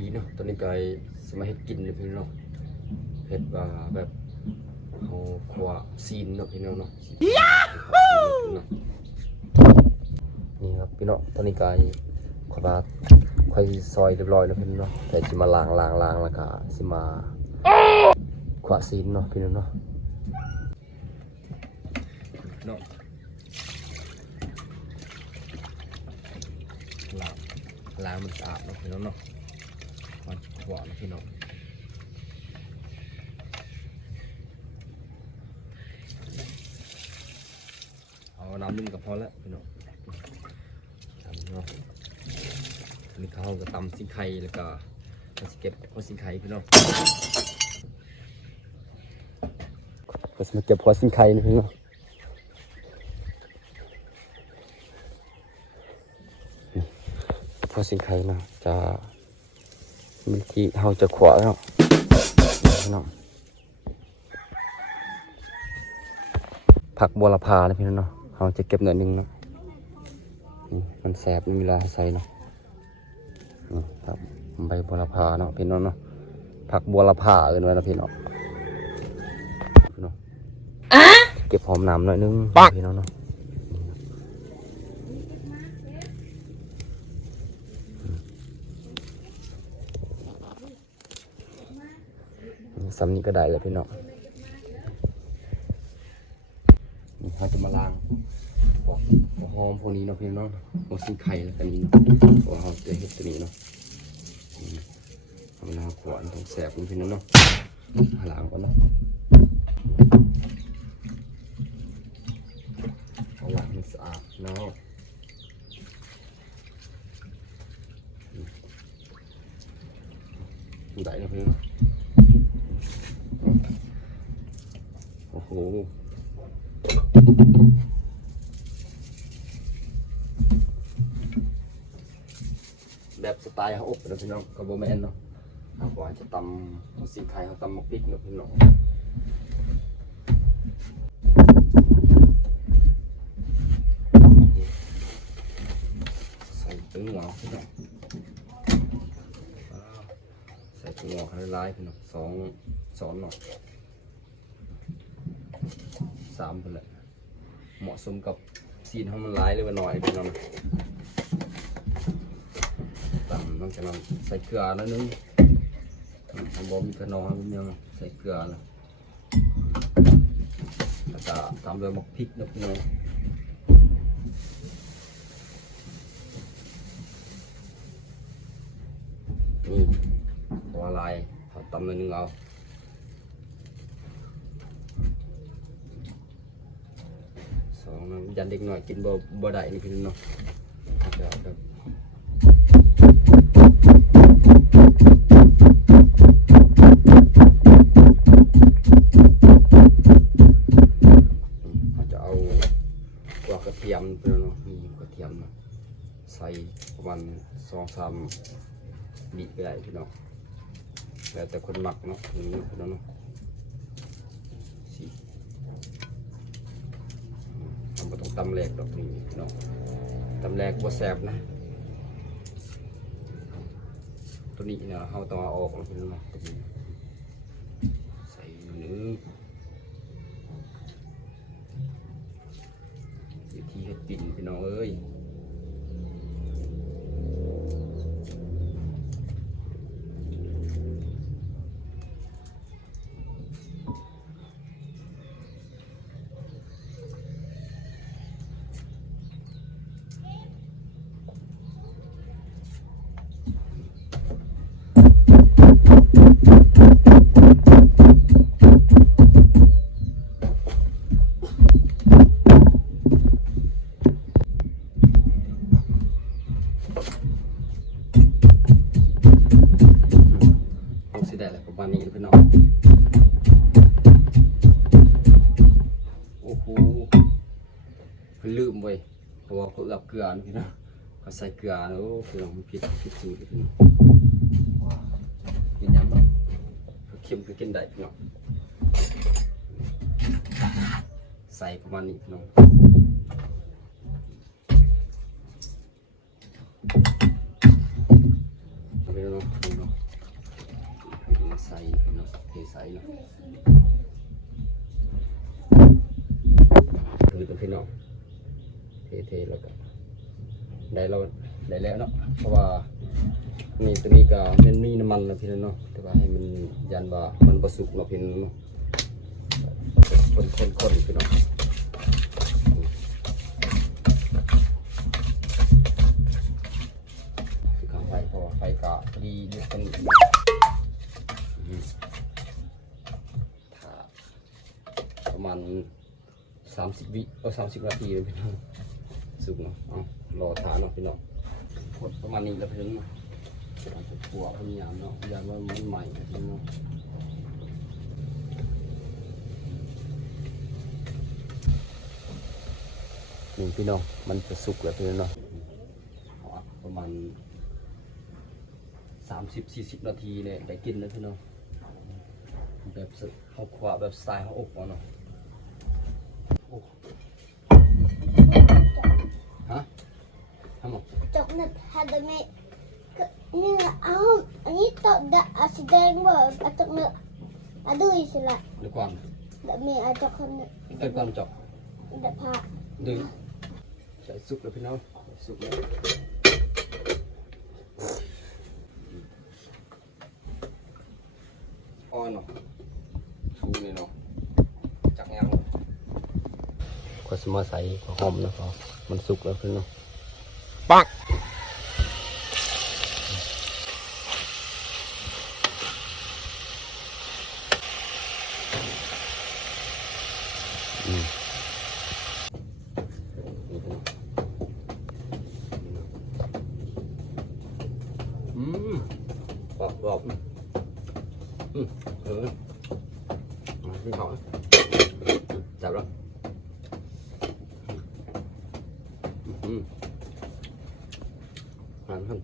ดีเนาะตอนนี้ก็สมาเฮ็ดกินเลยพี่น้องเฮ็ดแบบเอาขวาซีนเนาะพี่น้องเนาะนี่ครับพี่น้องตอนนี้ก็ขวาค่อยซอยเรียบร้อยแล้วพี่น้องเนาะแต่สิมาล้างแล้วก็สิมาขวาซีนเนาะพี่น้องเนาะเนาะล้างมันสะอาดเนาะพี่น้องเนาะมันขวาเนาะพี่น้องเอาน้ำนึ่งก็พอแล้วพี่น้องทำเนาะนี่เขาก็ตำสิงไข่แล้วก็มาเก็บหัวสิงไข่พี่น้องก็มาเก็บหัวสิงไข่นะพี่น้องหัวสิงไข่นะจะมันที่เขาจะขวาแล้วพี่น้องผักบัวละพานะพี่น้องเนาะเขาจะเก็บหน่อยนึงเนาะมันแสบมีเวลาใส่เนาะนี่ครับใบบัวละพาเนาะพี่น้องเนาะผักบัวละพาเอิ้นไว้นะพี่น้องเก็บหอมน้ำหน่อยนึงพี่น้องเนาะซ้ำนี้ก็ได้แล้วพี่น้องนี่เขาจะมาล้างหัวหอมพวกนี้เนาะพี่น้องหัวสิงไข่แล้วกันนี้เนาะหัวหอมจะเห็ดตัวนี้เนาะทำน้ำขวานต้องแสบพี่น้องเนาะล้างก่อนเนาะเอาล้างให้สะอาดเนาะได้แล้วพี่น้องโอ้โหแบบสไตล์เขาอบนะพี่น้องกับโบแมนเนาะเขาบอกจะตำสิงไข่เขาตำมะพริกเนาะพี่น้องใส่ตึงหัวพี่น้องใส่ตึงหัวให้ลายพี่น้องสองหน่อย3ไปเลยเหมาะสมกับซีนให้มันลายเลยว่าหน่อยพี่น้องต่ำต้องจะนำใส่เกลือแล้วนึงทำบอมีขนมยังใส่เกลือแล้วก็ตามด้วยมะพริกนิดนึงนี่ตัวลายเขาตำนิดนึงเอายันเด็กหน่อยกินบ่ได้นี่พี่น้องจะแบบจะเอาตัวกระเทียมพี่น้องมีกระเทียมใส่ประมาณ2-3 บิก็ได้พี่น้องแล้วแต่คนหมักเนาะพี่น้องต้องตำแหลกดอกนี้เนาะตำแหลกว่าแสบนะตัวนี้เนาะเขาต้องเอาออกแล้วพี่น้องตัวนี้ใส่เนื้อวิธีเฮ็ดปิ่นพี่น้องเอ้ยประมาณนี้พี่น้องโอ้โหลืมไว้เพราะว่าเขากับเกลือพี่น้องเขาใส่เกลือแล้วพี่น้องมันผิดสูตรพี่น้องกินยำแบบเค็มก็กินได้พี่น้องใส่ประมาณนี้พี่น้องพี่น้อง ใส่เนาะเทใส่เนาะคือตัวพี่น้องเทแล้วก็ได้แล้วเนาะเพราะว่านี่ตัวนี้ก็มันมีน้ำมันแล้วพี่น้องเนาะแต่ว่าให้มันยันว่ามันประสุกเนาะพี่น้องเนาะคนพี่น้องคือข้างไฟเพราะว่าไฟกะดีดีกันประมาณ30 วิ30 นาทีเลยพี่น้องสุกเนาะรอทานเนาะพี่น้องกดประมาณนี้แล้วพี่น้องขัวพยายามเนาะพยายามว่ามันใหม่พี่น้องนี่พี่น้องมันจะสุกแล้วพี่น้องเนาะประมาณ30-40 นาทีเนี่ยได้กินแล้วพี่น้องแบบเขาขวาแบบสไตล์เขาอบเนาะฮะทำไม Coklat hada me ni ini tak da asideng ba atok na adu isla เดี๋ยวก่อน da me atok kan เดี๋ยวก่อนจบ da pa ดึงใส่สุกแล้วพี่น้องสุกแล้วอ่อนเนาะชูเลยเนาะจักยังก็สมาใส่หอมนะพอมันสุกแล้วพี่น้องปักกรอบไม่หอมจับแล้วหันขึ้น